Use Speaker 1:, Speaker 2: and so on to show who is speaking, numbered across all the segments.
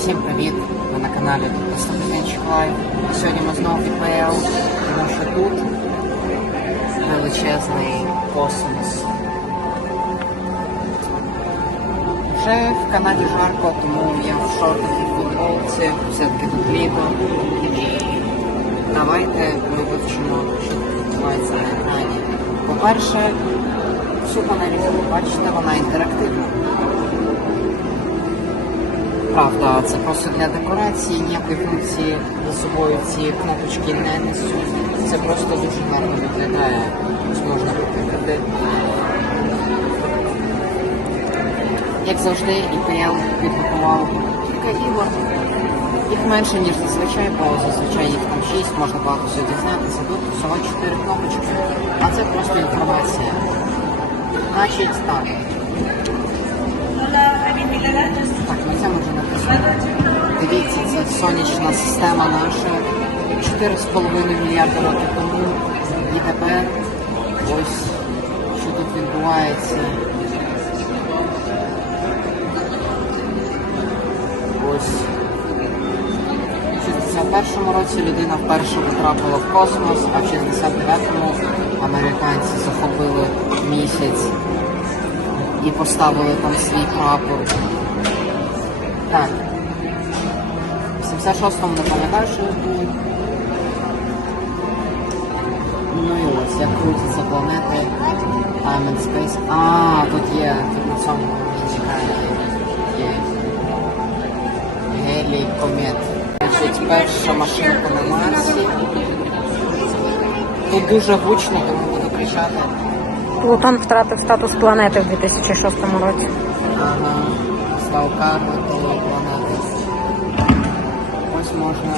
Speaker 1: Всім привіт! Ви на каналі Лайв. Сьогодні ми знову ІПЛ, тому що тут величезний космос. Вже в Канаді жарко, тому я в шортах і футболці, все-таки тут літо. Давайте ми вивчимо, що відбувається на екрані. По-перше, всю панель, ви бачите, вона інтерактивна. Правда, це просто для декорації, ніякої функції за собою ці кнопочки не несуть. Це просто дуже гарно виглядає. Можна викликати. Як завжди, IPL підготував кілька ігор. Їх менше, ніж зазвичай, бо зазвичай їх там 6, можна багато всього дізнатися. Тут всього 4 кнопочки, а це просто інформація. Значить так. Так, на цьому вже. Дивіться, це сонячна система наша. 4,5 мільярда років тому. І тепер ось що тут відбувається. Ось. У 61-му році людина вперше потрапила в космос, а в 69-му американці захопили місяць і поставили там свій прапор. Так. В 76-му не пам'ятаю, що був. Ну і ось, як крутяться планети. Time and Space. А, тут є, тут на цьому чекає. Є. Гелій комет. Значить, перша машинка на Марсі. Тут дуже гучно, тому буду кричати.
Speaker 2: Плутон втратив статус планети в 2006 році.
Speaker 1: Ага, став кармою планети. Ось можна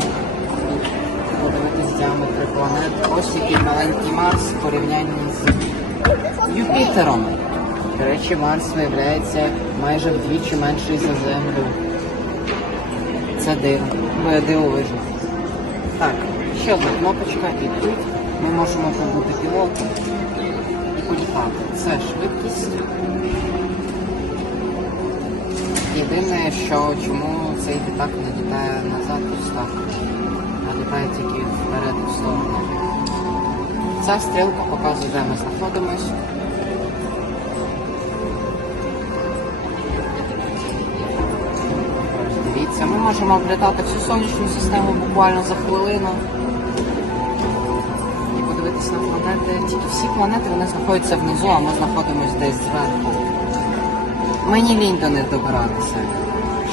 Speaker 1: подивитись діаметри планет. Ось який маленький Марс в порівнянні з Юпітером. До речі, Марс виявляється майже вдвічі менший за Землю. Це дивно. Дивовижно. Так, ще одна кнопочка і тут ми можемо побути пілотом і політати. Це швидкість. Єдине, що чому цей літак не літає назад у став, а літає тільки вперед у сторону. Ця стрілка показує, де ми знаходимось. Дивіться, ми можемо облітати всю сонячну систему буквально за хвилину. І подивитися на планети. Тільки всі планети вони знаходяться внизу, а ми знаходимося десь зверху. Мені лінь до них добиратися.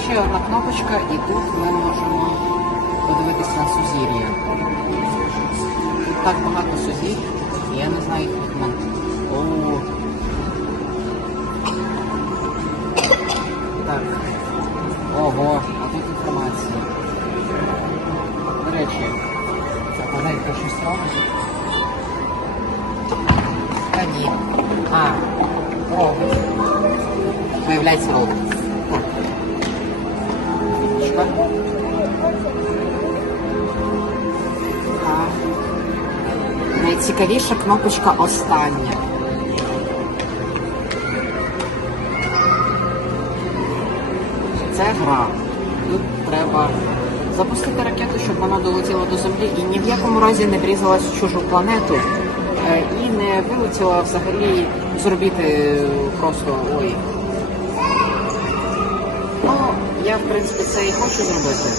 Speaker 1: Ще одна кнопочка, і тут ми можемо подивитися на сузір'я. Тут так багато сузір'я, я не знаю їх імен. О. Так. Ого, а тут інформація. До речі, панелька щось робить? Та ні. А. Чекай. Так. Найцікавіша кнопочка остання. Це гра. Тут треба запустити ракету, щоб вона долетіла до землі і ні в якому разі не врізалась в чужу планету е, і не вилетіла взагалі з орбіти просто ой. Я в принципі це і хочу зробити.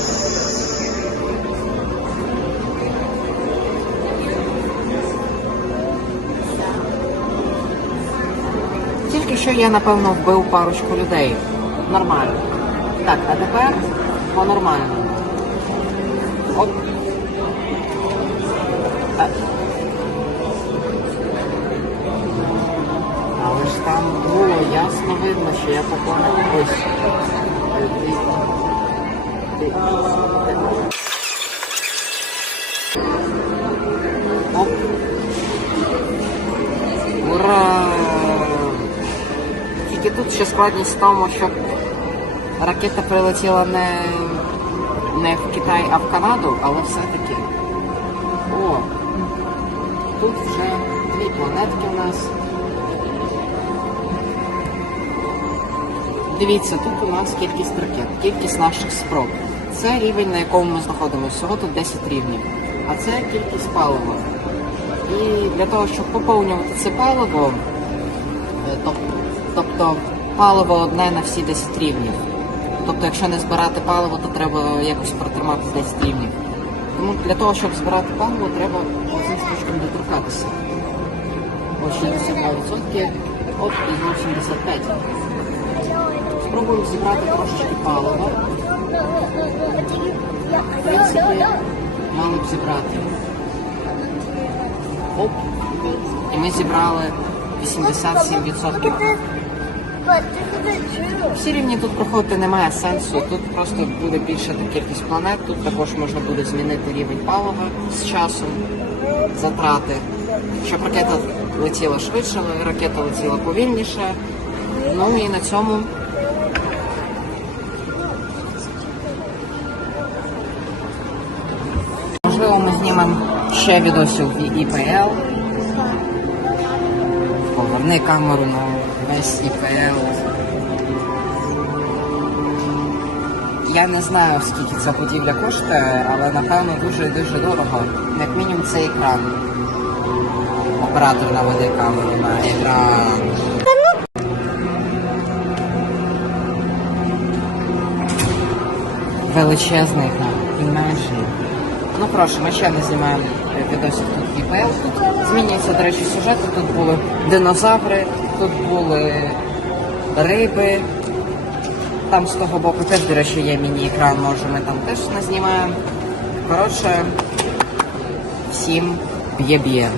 Speaker 1: Тільки що я напевно вбив парочку людей. Нормально. Так, а тепер по нормально. Оп. А. Але ж там було ясно видно, що я попав ось. Ти- ти- Ура! Тільки тут ще складність в тому, що ракета прилетіла не, не в Китай, а в Канаду, але все-таки. О! Тут вже дві планетки у нас. Дивіться, тут у нас кількість ракет, кількість наших спроб. Це рівень, на якому ми знаходимося. Всього тут 10 рівнів. А це кількість палива. І для того, щоб поповнювати це паливо, е, тобто паливо одне на всі 10 рівнів. Тобто, якщо не збирати паливо, то треба якось протримати 10 рівнів. Тому для того, щоб збирати паливо, треба оцим штучком доторкатися. Ось 62%, от і знов 75. Спробуємо зібрати трошечки палива. В принципі, мали б зібрати. Оп. І ми зібрали 87%. Всі рівні тут проходити немає сенсу. Тут просто буде більша кількість планет. Тут також можна буде змінити рівень палива з часом, затрати. Щоб ракета летіла швидше, ракета летіла повільніше. Ну і на цьому ми знімемо ще відосів ІПЛ. Поверни камеру на весь ІПЛ. Я не знаю, скільки ця будівля коштує, але напевно дуже-дуже дорого. Як мінімум це екран. Оператор наведе камеру на екран. Величезний екран. Imagine. Ну прошу, ми ще не знімаємо е, відосів тут в ІПЛ. Змінюється, до речі, сюжети. Тут були динозаври, тут були риби. Там з того боку теж, до речі, є міні-екран, може ми там теж не знімаємо. Коротше, всім б'є-б'є.